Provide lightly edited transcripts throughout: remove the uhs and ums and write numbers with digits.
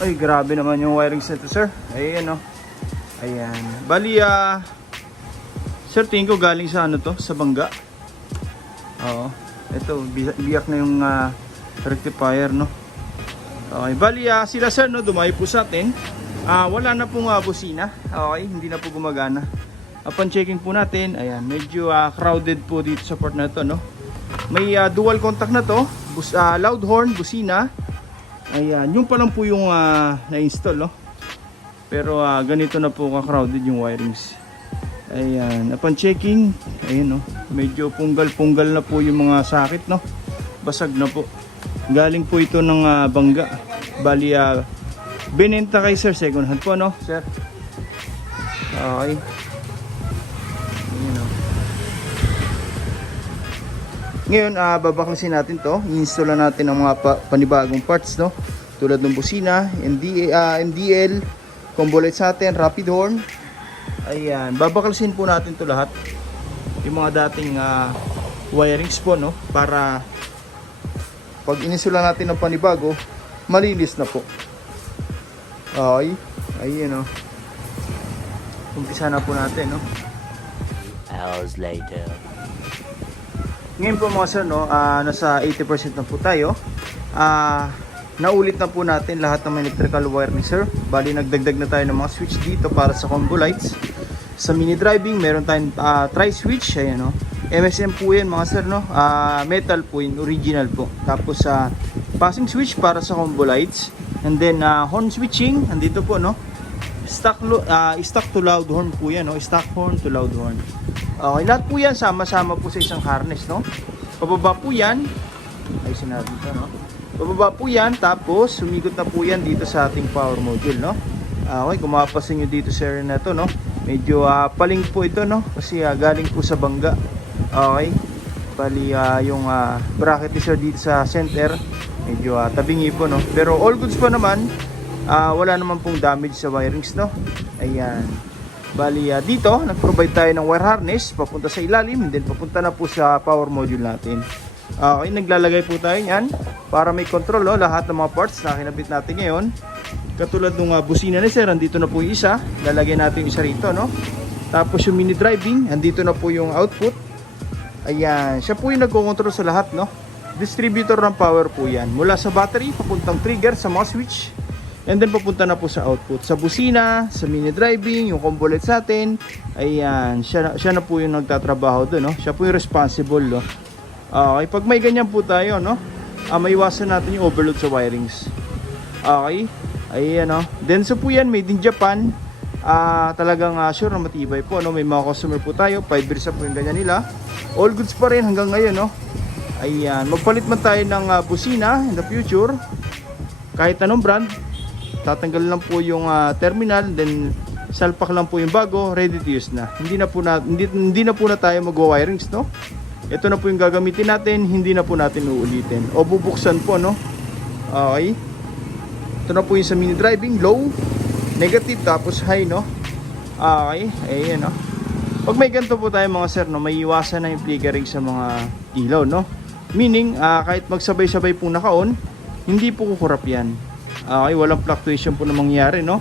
Ay, grabe naman yung wirings nito, sir. Ayan, oh. Ayan. Bali, sir, tingin ko galing sa ano to? Sa bangga. Oo. Ito, biyak na yung rectifier, no? Okay. Bali, sila, sir, no? Dumayo po sa atin. Wala na pong busina. Okay, hindi na po gumagana. Upon checking po natin, ayan, medyo crowded po dito sa port na to, no? May dual contact na to. Loud horn, busina. Ayan, yung pa lang po yung na-install, no? Pero ganito na po ka-crowded yung wirings. Ayan, upon checking, ayan, no? Medyo punggal-punggal na po yung mga sakit, no? Basag na po. Galing po ito ng bangga. Bali, binenta kay sir, second hand po, no? Sir? Okay. Ayan, no? Ngayon, babaklasin natin to. I-install natin ang mga panibagong parts, no? Tulad ng busina, MDL, combo light sa atin, rapid horn. Ayan, babaklasin po natin to lahat. Yung mga dating wirings po, no? Para pag in-install natin ng panibago, malinis na po. Okay. Ayan, no? Umpisa na po natin, no? Hours later. Ngayon po mga sir, no, nasa 80% na po tayo. Naulit na po natin lahat ng electrical wiring, sir. Bali, nagdagdag na tayo ng mga switch dito para sa combo lights. Sa mini driving, meron tayong tri-switch. Ayan, no. MSM po yan mga sir, no. Metal po yun, original po. Tapos passing switch para sa combo lights. And then horn switching, andito po, no. Stock to loud horn po yan, no. Stock horn to loud horn. Okay, lahat po yan sama-sama po sa isang harness, no. Pababa po yan. Ay, sinabi ko, no. Pababa po yan, tapos sumigot na po yan dito sa ating power module, no. Okay, kumapasin nyo dito sa area na to, no. Medyo paling po ito, no, kasi galing po sa bangga. Okay, bali yung bracket is dito sa center, medyo tabingi po, no. Pero all goods po naman. Wala naman pong damage sa wirings, no. Ayan. Bali, dito, nag-provide tayo ng wire harness papunta sa ilalim, and then papunta na po sa power module natin. Okay, naglalagay po tayo yan para may control, no, lahat ng mga parts na kinabit natin ngayon. Katulad ng busina ni sir, andito na po yung isa. Lalagay natin yung isa rito, no. Tapos yung mini driving, andito na po yung output. Ayan, siya po yung nagko-control sa lahat, no. Distributor ng power po yan. Mula sa battery, papuntang trigger sa mga switch. And then papunta na po sa output. Sa busina, sa mini driving, yung combo light sa atin. Ayan, siya na po yung nagtatrabaho doon, no? Siya po yung responsible, no? Okay, pag may ganyan po tayo, no? Maiwasan natin yung overload sa wirings. Okay, ayan, no? Then so po yan, made in Japan. Talagang sure na matibay po, no? May mga customer po tayo, 5 years na po yung ganyan nila. All goods pa rin hanggang ngayon, no? Ayan, magpalit man tayo ng busina in the future. Kahit anong brand, tatanggal lang po yung terminal, then salpak lang po yung bago, ready to use na. Hindi na po na tayo mag-wirings, no. Ito na po yung gagamitin natin, hindi na po natin uulitin o bubuksan po, no. Okay, ito na po yung sa mini driving, low, negative, tapos high, no. Okay, ayan, no. Pag may ganito po tayo mga sir, no, may iwasan na yung flickering sa mga ilaw, no. Meaning, kahit magsabay-sabay po naka-on, hindi po kukurap yan. Okay, walang fluctuation po na mangyayari, no?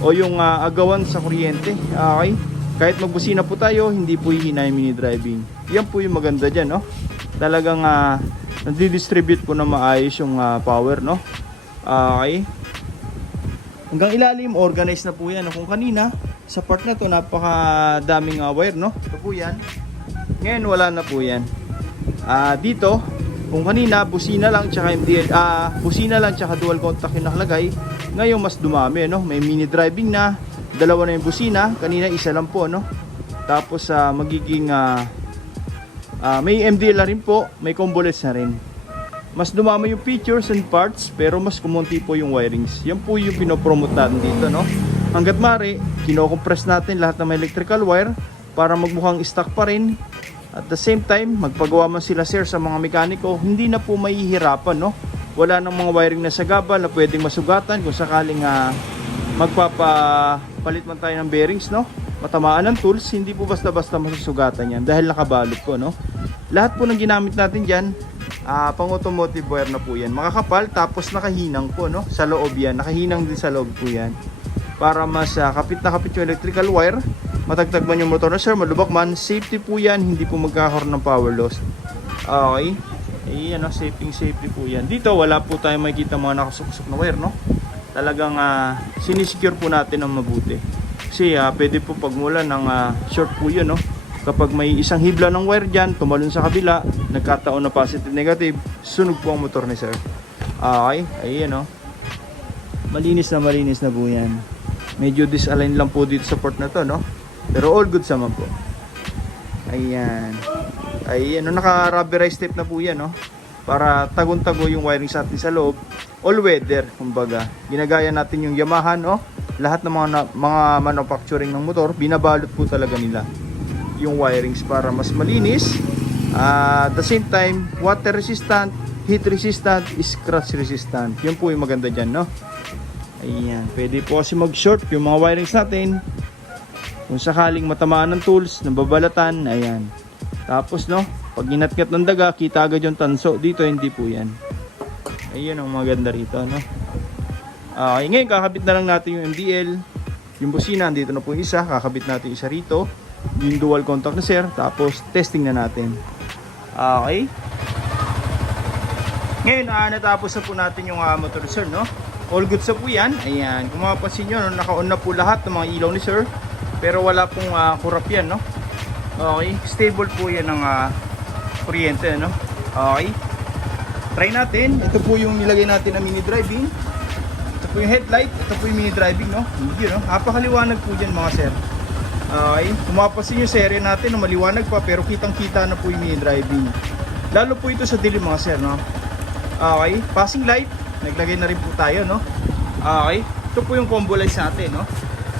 O yung agawan sa kuryente. Okay, kahit magbusina po tayo, hindi po hihina yung mini driving. Yan po yung maganda dyan, no? Talagang nadidistribute po na maayos yung power, no? Okay, hanggang ilalim, organized na po yan, no? Kung kanina, sa part na to, napakadaming wire, no? Ito po yan. Ngayon, wala na po yan. Dito, kung kanina busina lang tsaka MDL, busina lang tsaka dual contact yung nakalagay, ngayon mas dumami, no? May mini driving na, dalawa na yung busina, kanina isa lang po, no? Tapos magiging may MDL na rin po, may combo lights na rin. Mas dumami yung features and parts, pero mas kumunti po yung wirings. Yan po yung pinopromote natin dito, no? Hanggat mari, kino-compress natin lahat ng may electrical wire para magmukhang stock pa rin. At the same time, magpagawa man sila sir sa mga mekaniko, hindi na po mahihirapan, no? Wala nang mga wiring na sagabal na pwedeng masugatan kung sakaling magpapalit man tayo ng bearings, no? Matamaan ng tools, hindi po basta-basta masusugatan yan dahil nakabalot po, no? Lahat po ng ginamit natin dyan, Pang automotive wire na po yan. Makakapal tapos nakahinang po, no? Sa loob yan. Nakahinang din sa loob po yan. Para mas kapit na kapit yung electrical wire. Matagtag man yung motor na sir, malubak man. Safety po yan, hindi po magkakaroon ng power loss. Okay. Ayan, no? Safety po yan. Dito wala po tayong makikita mga nakasuksok na wire, no? Talagang sinisecure po natin ng mabuti. Kasi pwede po pagmula ng short po yun, no? Kapag may isang hibla ng wire dyan, tumalon sa kabila, nagkataon na positive negative, sunog po ang motor ni sir. Okay, ayan, no? Malinis na po yan. Medyo disalign lang po dito sa port na to, no? Pero all good naman po. Ayan. Ayan, no? Naka-rubberized tape na po yan, no? Para tagon-tago yung wiring sa atin sa loob. All weather, kumbaga. Ginagaya natin yung Yamaha, no? Lahat ng mga manufacturing ng motor, binabalot po talaga nila yung wirings para mas malinis. At the same time, water resistant, heat resistant, scratch resistant. Yun po yung maganda dyan, no? Ayan, pwede po kasi mag-short yung mga wirings natin. Kung sakaling matamaan ng tools, nababalatan, ayan. Tapos, no, pag inatkat ng daga, kita agad yung tanso. Dito, hindi po yan. Ayan ang maganda rito, no? Okay, ngayon, kakabit na lang natin yung MDL. Yung busina, dito na po yung isa. Kakabit natin isa rito. Yung dual contact na sir. Tapos, testing na natin. Okay. Ngayon, natapos na po natin yung motor sir, no? All good sa po yan. Ayan. Kung mapapansin nyo, no, naka-on na po lahat ng mga ilaw ni sir. Pero wala pong kurap yan, no? Okay. Stable po yan ng kuryente, no? Okay. Try natin. Ito po yung nilagay natin na mini driving. Ito po yung headlight. Ito po yung mini driving, no? Hindi, no? Napakaliwanag po dyan, mga sir. Okay. Kung mapapansin yung serye natin, no, maliwanag pa. Pero kitang-kita na po yung mini driving. Lalo po ito sa dilim, mga sir, no? Okay. Passing light. Naglagay na rin po tayo, no? Okay. Ito po yung combo lights natin, no?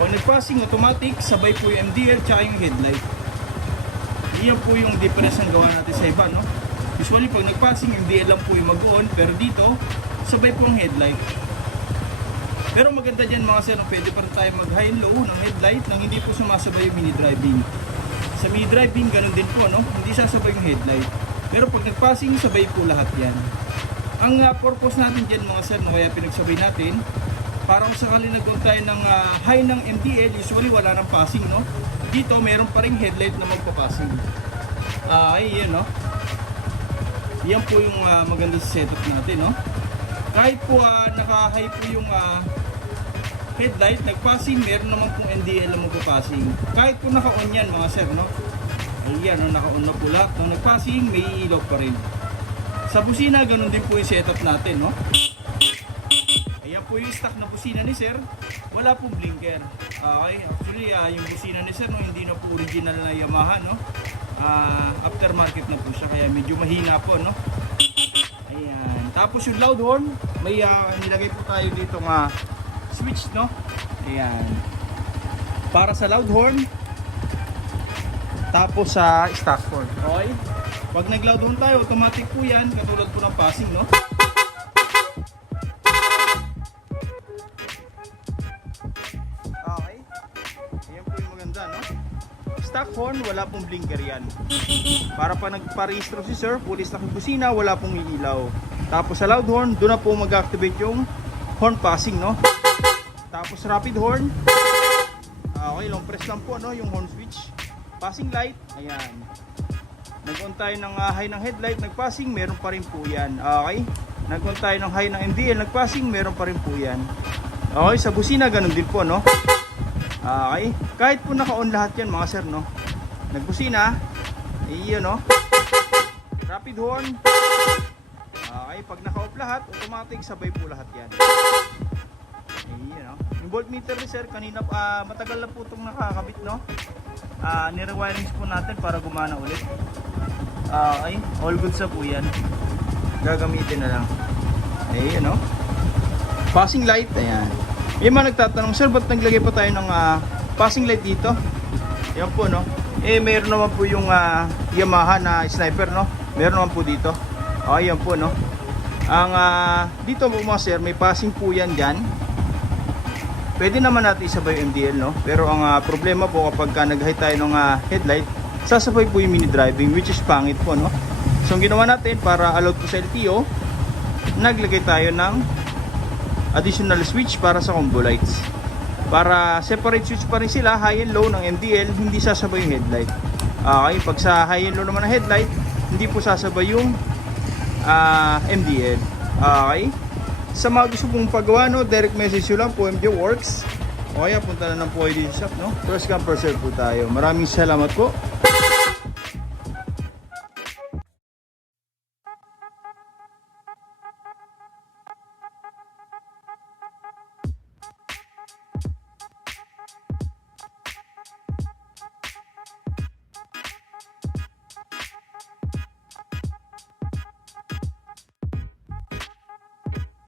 Pag nag-passing automatic, sabay po yung MDL tsaka yung headlight. Iyan po yung difference ng gawa natin sa iba, no? Usually pag nag-passing, MDL lang po yung mag-on, pero dito, sabay po yung headlight. Pero maganda dyan mga sir, pwede pa rin tayo mag-high and low ng headlight nang hindi po sumasabay yung mini driving. Sa mini driving, ganun din po, no? Hindi sasabay yung headlight. Pero pag nag-passing, sabay po lahat yan. Ang purpose natin dyan mga sir, no, kaya pinagsabay natin, para kung sakali nag-on tayo ng high ng MDL, usually wala nang passing, no? Dito, meron pa rin headlight na magpa-passing. Ayan, no? Yan po yung maganda sa setup natin, no? Kahit po naka-high po yung headlight, nag-passing, meron naman pong MDL na magpa-passing. Kahit po naka-on yan, mga sir, no? Ayan, no? Naka-on na po lahat. Nung nag-passing, may ilaw pa rin. Sa busina, ganun din po yung setup natin, no? Ayan po yung stock na busina ni sir. Wala pong blinker. Okay, actually yung busina ni sir, no, hindi na po original na Yamaha, no? Aftermarket na po siya, kaya medyo mahina po, no? Ayan. Tapos yung loud horn, may nilagay po tayo dito switch, no? Ayan. Para sa loud horn. Tapos sa stock horn. Okay? Pag nag-loud horn tayo, automatic po yan, katulad po ng passing, no? Okay. Ayan po yung maganda, no? Stock horn, wala pong blinker yan. Para pa nagparehistro si sir, full stock yung busina, wala pong ilaw. Tapos sa loud horn, doon na po mag-activate yung horn passing, no? Tapos rapid horn. Okay, long press lang po, no? Yung horn switch. Passing light, ayan. Nag-on tayo ng high ng headlight, nag-passing, meron pa rin po yan. Okay? Nag-on tayo ng high ng MDL, nag-passing, meron pa rin po yan. Okay, sa busina, ganun din po, no? Okay? Kahit po naka-on lahat yan, mga sir, no? Nagbusina, iyon, no? Rapid horn. Okay, pag naka-off lahat, automatic, sabay po lahat yan. Iyon, no? Yung voltmeter ni sir, kanina, matagal na po itong nakakabit, no? Nire-wirings po natin para gumana ulit. Okay, all good sa po yan. Gagamitin na lang. Ayan, no? Passing light, ayan. Yung mga nagtatanong, sir, ba't naglagay pa tayo ng passing light dito? Yan po, no? Meron naman po yung Yamaha na sniper, no? Meron naman po dito. Okay, yan po, no? Ang dito po mga sir, may passing po yan dyan. Pwede naman natin isabay yung MDL, no? Pero ang problema po kapag nag-high tayo ng headlight, sasabay po yung mini driving, which is pangit po, no? So ang ginawa natin para allowed po sa LTO, naglagay tayo ng additional switch para sa combo lights. Para separate switch pa rin sila, high and low ng MDL, hindi sasabay yung headlight. Okay, pag sa high and low naman ng headlight, hindi po sasabay yung MDL. Okay. Sa mga gusto pong pagawa, no, direct message nyo lang po, MJ Works. O kaya punta na lang po kayo dito sa shop, no? First come, first serve po tayo. Maraming salamat po.